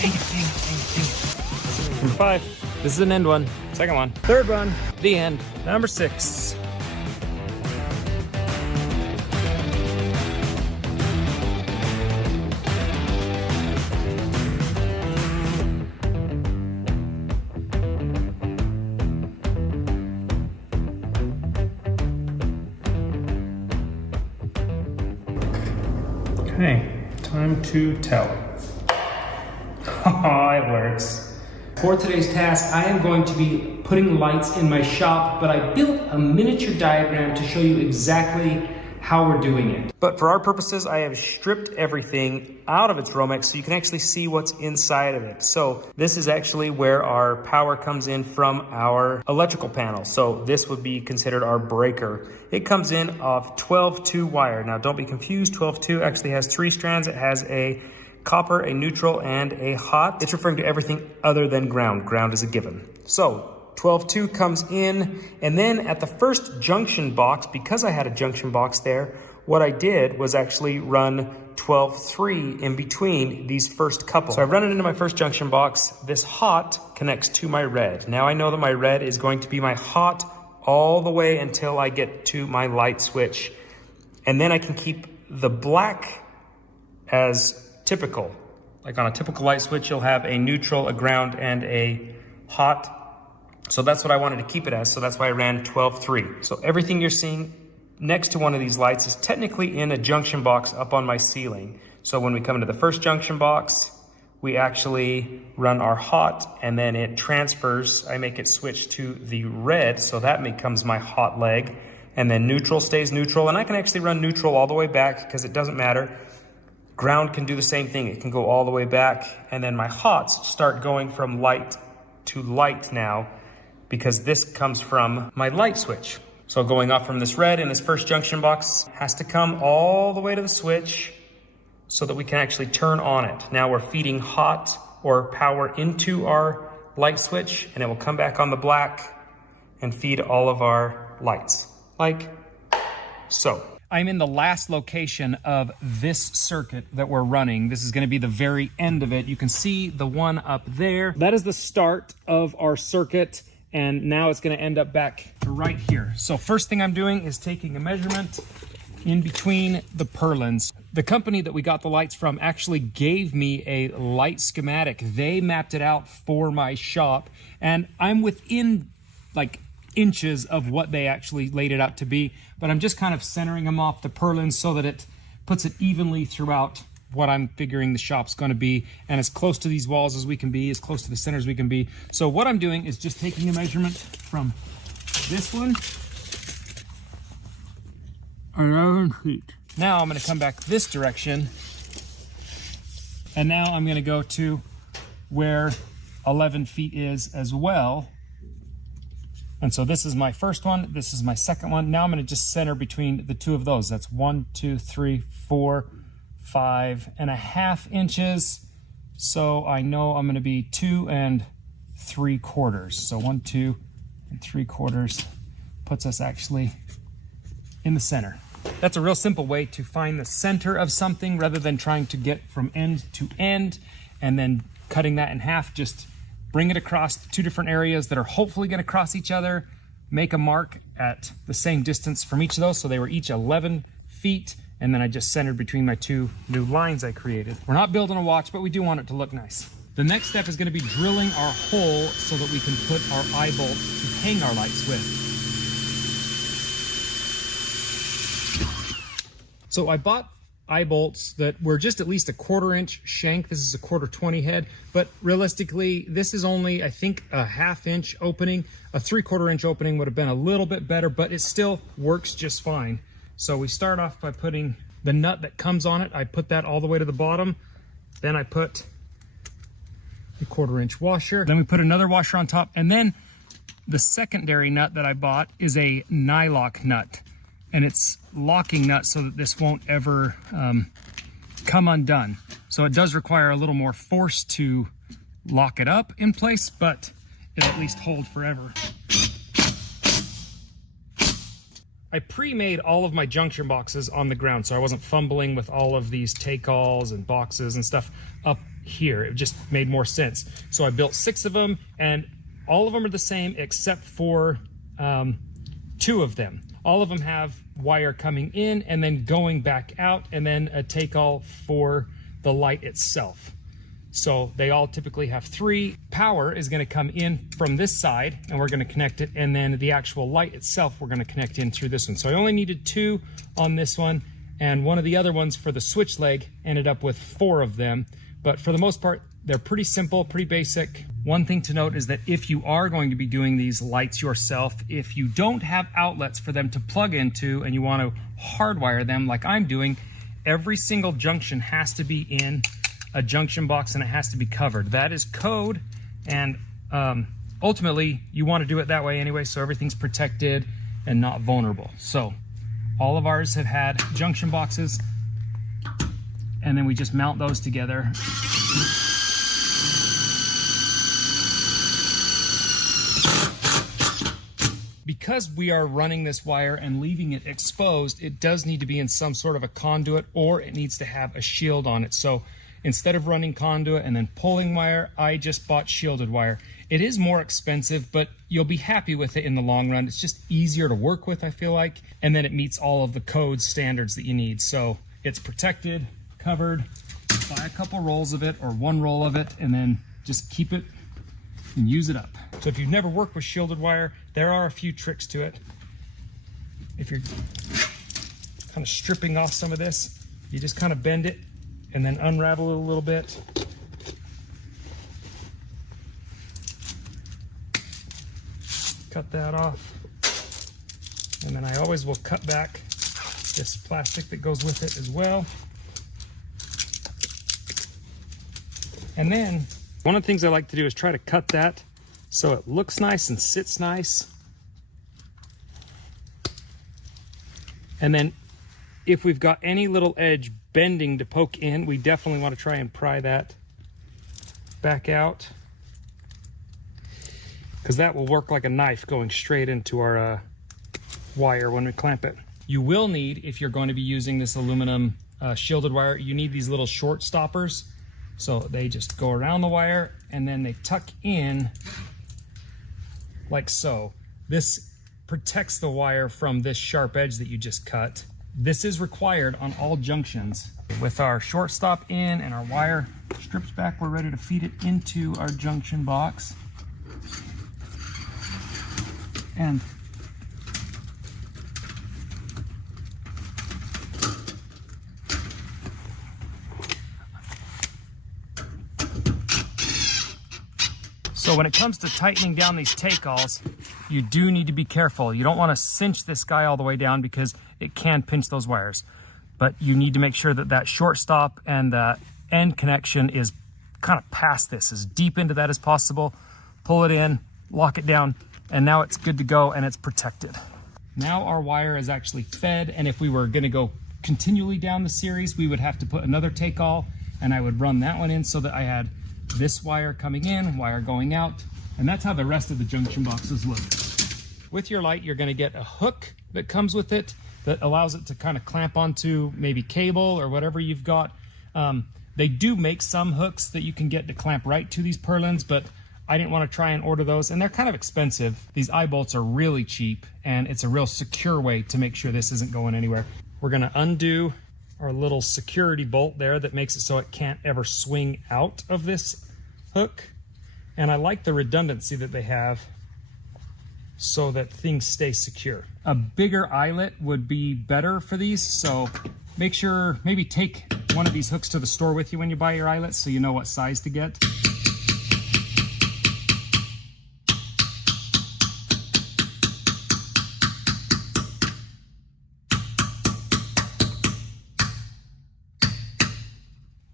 Dang it. Number 5. This is an end one. Second one. Third one. The end. Number 6. Okay, time to tell it. It works. For today's task, I am going to be putting lights in my shop, but I built a miniature diagram to show you exactly how we're doing it. But for our purposes, I have stripped everything out of its Romex so you can actually see what's inside of it. So this is actually where our power comes in from our electrical panel. So this would be considered our breaker. It comes in off 12-2 wire. Now don't be confused, 12-2 actually has 3 strands. It has a copper, a neutral, and a hot. It's referring to everything other than ground. Ground is a given. So 12-2 comes in, and then at the first junction box, because I had a junction box there, what I did was actually run 12-3 in between these first couple. So I run it into my first junction box. This hot connects to my red. Now I know that my red is going to be my hot all the way until I get to my light switch. And then I can keep the black as typical. Like on a typical light switch, you'll have a neutral, a ground, and a hot. So that's what I wanted to keep it as, so that's why I ran 12-3. So everything you're seeing next to one of these lights is technically in a junction box up on my ceiling. So when we come into the first junction box, we actually run our hot, and then it transfers. I make it switch to the red, so that becomes my hot leg. And then neutral stays neutral, and I can actually run neutral all the way back because it doesn't matter. Ground can do the same thing. It can go all the way back. And then my hots start going from light to light now, because this comes from my light switch. So going off from this red in this first junction box has to come all the way to the switch so that we can actually turn on it. Now we're feeding hot or power into our light switch, and it will come back on the black and feed all of our lights, like so. I'm in the last location of this circuit that we're running. This is going to be the very end of it. You can see the one up there. That is the start of our circuit. And now it's going to end up back to right here. So first thing I'm doing is taking a measurement in between the purlins. The company that we got the lights from actually gave me a light schematic. They mapped it out for my shop, and I'm within like inches of what they actually laid it out to be, but I'm just kind of centering them off the purlins so that it puts it evenly throughout what I'm figuring the shop's going to be, and as close to these walls as we can be, as close to the centers we can be. So what I'm doing is just taking a measurement from this one, 11 feet. Now I'm going to come back this direction, and now I'm going to go to where 11 feet is as well. And so this is my first one, this is my second one. Now I'm going to just center between the two of those. That's 1, 2, 3, 4, 5.5 inches. So I know I'm going to be 2 3/4. So 1, 2 3/4 puts us actually in the center. That's a real simple way to find the center of something rather than trying to get from end to end and then cutting that in half. Just bring it across 2 different areas that are hopefully going to cross each other, make a mark at the same distance from each of those. So they were each 11 feet. And then I just centered between my 2 new lines I created. We're not building a watch, but we do want it to look nice. The next step is going to be drilling our hole so that we can put our eye bolt to hang our lights with. So I bought eye bolts that were just at least a 1/4 inch shank. This is a 1/4 20 head, but realistically, this is only, I think, a 1/2 inch opening. A 3/4 inch opening would have been a little bit better, but it still works just fine. So we start off by putting the nut that comes on it. I put that all the way to the bottom. Then I put the 1/4 inch washer. Then we put another washer on top. And then the secondary nut that I bought is a nylock nut. And it's locking nut so that this won't ever come undone. So it does require a little more force to lock it up in place, but it'll at least hold forever. I pre-made all of my junction boxes on the ground, so I wasn't fumbling with all of these take-alls and boxes and stuff up here. It just made more sense. So I built 6 of them, and all of them are the same except for 2 of them. All of them have wire coming in and then going back out, and then a take-all for the light itself. So they all typically have 3. Power is going to come in from this side, and we're going to connect it, and then the actual light itself we're going to connect in through this one. So I only needed 2 on this one, and one of the other ones for the switch leg ended up with 4 of them. But for the most part, they're pretty simple, pretty basic. One thing to note is that if you are going to be doing these lights yourself, if you don't have outlets for them to plug into and you want to hardwire them like I'm doing, every single junction has to be in a junction box and it has to be covered. That is code, and ultimately you want to do it that way anyway, so everything's protected and not vulnerable. So all of ours have had junction boxes, and then we just mount those together. Because we are running this wire and leaving it exposed, it does need to be in some sort of a conduit, or it needs to have a shield on it. So instead of running conduit and then pulling wire, I just bought shielded wire. It is more expensive, but you'll be happy with it in the long run. It's just easier to work with, I feel like, and then it meets all of the code standards that you need. So it's protected, covered. Buy a couple rolls of it or 1 roll of it, and then just keep it and use it up. So if you've never worked with shielded wire, there are a few tricks to it. If you're kind of stripping off some of this, you just kind of bend it and then unravel it a little bit. Cut that off. And then I always will cut back this plastic that goes with it as well. And then one of the things I like to do is try to cut that so it looks nice and sits nice. And then if we've got any little edge bending to poke in, we definitely want to try and pry that back out, because that will work like a knife going straight into our wire when we clamp it. You will need, if you're going to be using this aluminum shielded wire, you need these little short stoppers. So they just go around the wire and then they tuck in like so. This protects the wire from this sharp edge that you just cut. This is required on all junctions. With our short stop in and our wire strips back, we're ready to feed it into our junction box. And so when it comes to tightening down these take-alls, you do need to be careful. You don't want to cinch this guy all the way down because it can pinch those wires. But you need to make sure that that short stop and the end connection is kind of past this, as deep into that as possible. Pull it in, lock it down, and now it's good to go and it's protected. Now our wire is actually fed, and if we were going to go continually down the series, we would have to put another take-all, and I would run that one in so that I had this wire coming in, wire going out, and that's how the rest of the junction boxes look. With your light, you're going to get a hook that comes with it that allows it to kind of clamp onto maybe cable or whatever you've got. They do make some hooks that you can get to clamp right to these purlins, but I didn't want to try and order those, and they're kind of expensive. These eye bolts are really cheap, and it's a real secure way to make sure this isn't going anywhere. We're going to undo our little security bolt there that makes it so it can't ever swing out of this hook. And I like the redundancy that they have so that things stay secure. A bigger eyelet would be better for these, so make sure, maybe take one of these hooks to the store with you when you buy your eyelets so you know what size to get.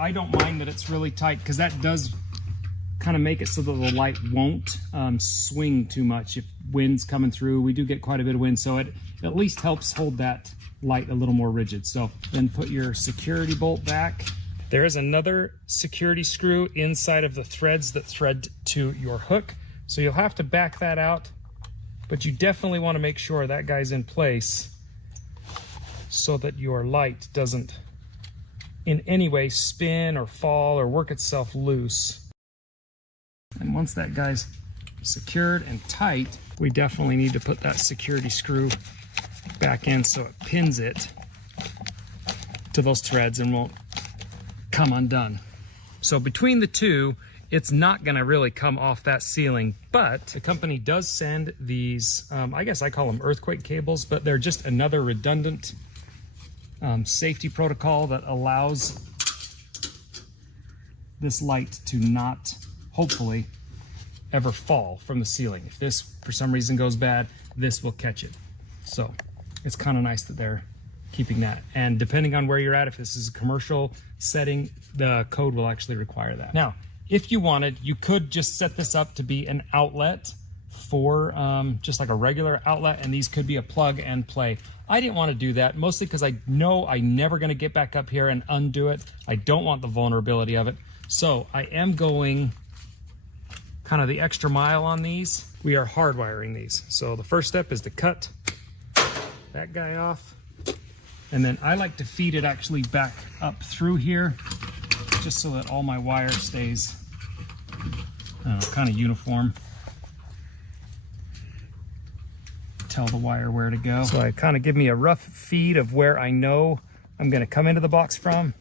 I don't mind that it's really tight because that does kind of make it so that the light won't swing too much if wind's coming through. We do get quite a bit of wind, so it at least helps hold that light a little more rigid. So then put your security bolt back. There is another security screw inside of the threads that thread to your hook, so you'll have to back that out, but you definitely want to make sure that guy's in place so that your light doesn't in any way spin or fall or work itself loose. And once that guy's secured and tight, we definitely need to put that security screw back in so it pins it to those threads and won't come undone. So between the two, it's not gonna really come off that ceiling, but the company does send these, I guess I call them earthquake cables, but they're just another redundant safety protocol that allows this light to not, hopefully, ever fall from the ceiling. If this, for some reason, goes bad, this will catch it. So it's kind of nice that they're keeping that. And depending on where you're at, if this is a commercial setting, the code will actually require that. Now, if you wanted, you could just set this up to be an outlet for just like a regular outlet, and these could be a plug and play. I didn't want to do that, mostly because I know I'm never going to get back up here and undo it. I don't want the vulnerability of it. So I am going kind of the extra mile on these. We are hardwiring these. So the first step is to cut that guy off. And then I like to feed it actually back up through here, just so that all my wire stays kind of uniform. Tell the wire where to go. So I kind of give me a rough feed of where I know I'm going to come into the box from.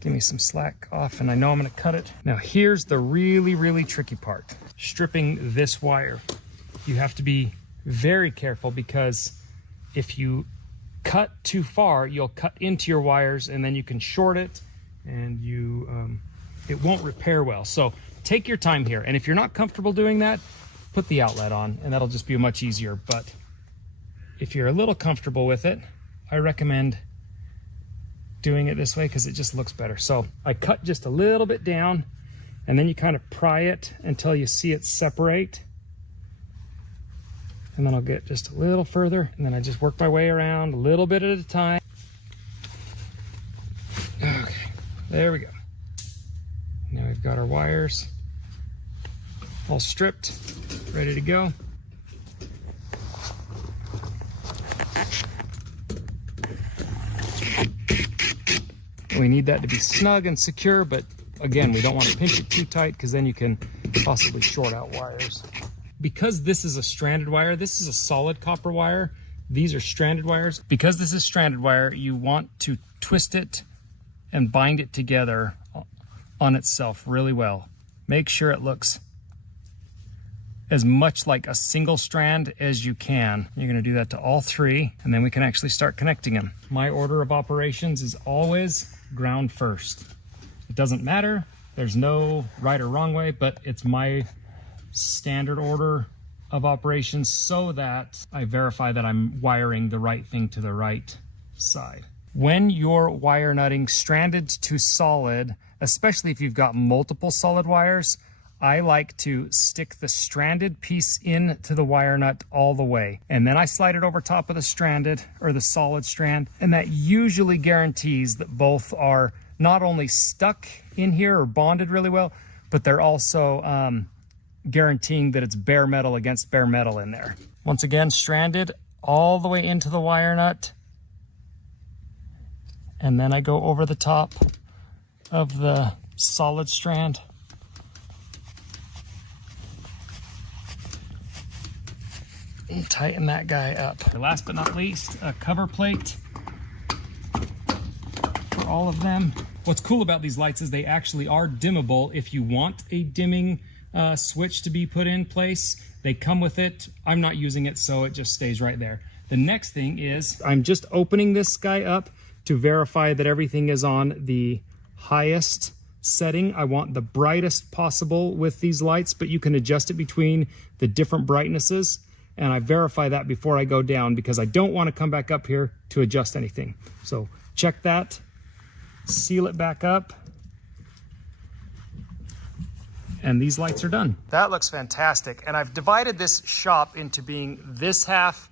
Give me some slack off and I know I'm going to cut it. Now here's the really, really tricky part. Stripping this wire. You have to be very careful, because if you cut too far, you'll cut into your wires and then you can short it, and it won't repair well. So take your time here, and if you're not comfortable doing that, put the outlet on and that'll just be much easier. But if you're a little comfortable with it, I recommend doing it this way because it just looks better. So I cut just a little bit down, and then you kind of pry it until you see it separate. And then I'll get just a little further, and then I just work my way around a little bit at a time. Okay, there we go. Now we've got our wires all stripped, ready to go. We need that to be snug and secure, but again, we don't want to pinch it too tight because then you can possibly short out wires. Because this is a stranded wire, this is a solid copper wire, these are stranded wires. Because this is stranded wire, you want to twist it and bind it together on itself really well. Make sure it looks as much like a single strand as you can. You're gonna do that to all three, and then we can actually start connecting them. My order of operations is always ground first. It doesn't matter, there's no right or wrong way, but it's my standard order of operations so that I verify that I'm wiring the right thing to the right side. When you're wire nutting stranded to solid, especially if you've got multiple solid wires, I like to stick the stranded piece into the wire nut all the way. And then I slide it over top of the stranded or the solid strand. And that usually guarantees that both are not only stuck in here or bonded really well, but they're also guaranteeing that it's bare metal against bare metal in there. Once again, stranded all the way into the wire nut. And then I go over the top of the solid strand. And tighten that guy up. Last but not least, a cover plate for all of them. What's cool about these lights is they actually are dimmable if you want a dimming switch to be put in place. They come with it. I'm not using it, so it just stays right there. The next thing is I'm just opening this guy up to verify that everything is on the highest setting. I want the brightest possible with these lights, but you can adjust it between the different brightnesses. And I verify that before I go down because I don't want to come back up here to adjust anything. So check that, seal it back up, and these lights are done. That looks fantastic. And I've divided this shop into being this half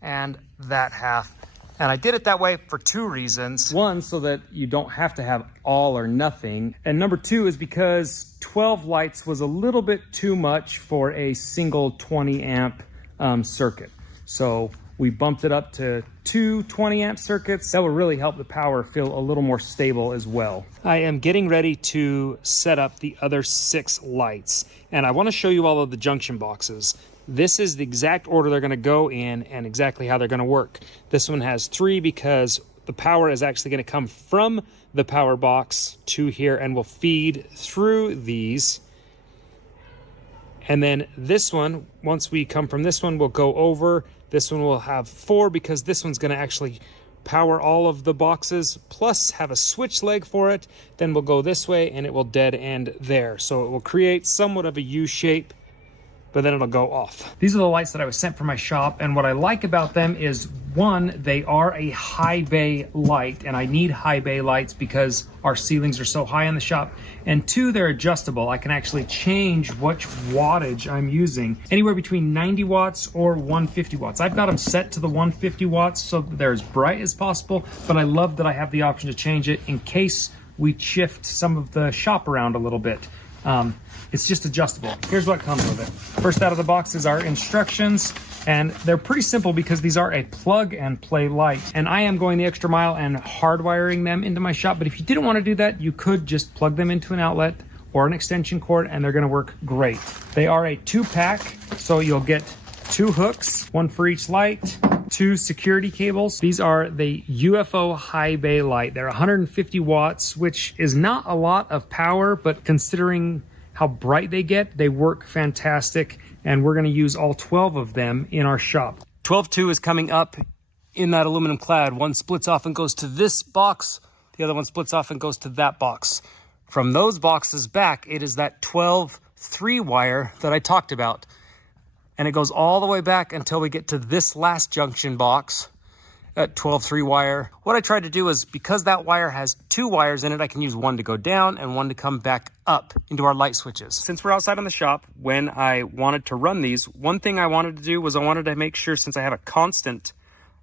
and that half. And I did it that way for two reasons. One, so that you don't have to have all or nothing. And number two is because 12 lights was a little bit too much for a single 20 amp circuit. So We bumped it up to 2 20-amp circuits. That will really help the power feel a little more stable as well. I am getting ready to set up the other 6 lights, and I want to show you all of the junction boxes. This is the exact order they're going to go in and exactly how they're going to work. This one has 3 because the power is actually going to come from the power box to here and will feed through these. And then this one, once we come from this one, we'll go over. This one will have 4 because this one's going to actually power all of the boxes, plus have a switch leg for it. Then we'll go this way and it will dead end there. So it will create somewhat of a U shape, but then it'll go off. These are the lights that I was sent from my shop, and what I like about them is, 1, they are a high bay light, and I need high bay lights because our ceilings are so high in the shop, and 2, they're adjustable. I can actually change which wattage I'm using, anywhere between 90 watts or 150 watts. I've got them set to the 150 watts so that they're as bright as possible, but I love that I have the option to change it in case we shift some of the shop around a little bit. It's just adjustable. Here's what comes with it. First out of the box is our instructions, and they're pretty simple because these are a plug and play light. And I am going the extra mile and hardwiring them into my shop, but if you didn't want to do that, you could just plug them into an outlet or an extension cord and they're going to work great. They are a 2-pack, so you'll get 2 hooks, 1 for each light, 2 security cables. These are the UFO high bay light. They're 150 watts, which is not a lot of power, but considering how bright they get, they work fantastic, and we're going to use all 12 of them in our shop. 12-2 is coming up in that aluminum clad. One splits off and goes to this box, the other one splits off and goes to that box. From those boxes back, it is that 12-3 wire that I talked about, and it goes all the way back until we get to this last junction box at 12-3 wire. What I tried to do is, because that wire has 2 wires in it, I can use 1 to go down and 1 to come back up into our light switches. Since we're outside on the shop, when I wanted to run these, one thing I wanted to do was I wanted to make sure, since I have a constant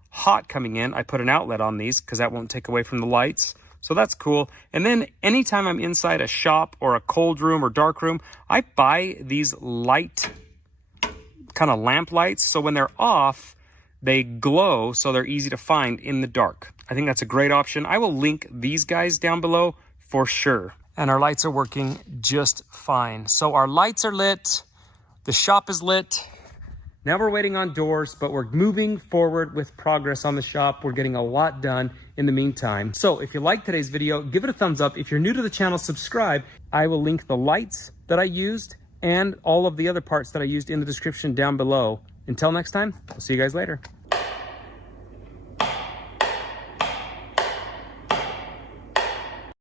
hot coming in, I put an outlet on these because that won't take away from the lights. So that's cool. And then anytime I'm inside a shop or a cold room or dark room, I buy these light kind of lamp lights, so when they're off, they glow, so they're easy to find in the dark. I think that's a great option. I will link these guys down below for sure. And our lights are working just fine. So our lights are lit, the shop is lit. Now we're waiting on doors, but we're moving forward with progress on the shop. We're getting a lot done in the meantime. So if you liked today's video, give it a thumbs up. If you're new to the channel, subscribe. I will link the lights that I used and all of the other parts that I used in the description down below. Until next time, I'll see you guys later.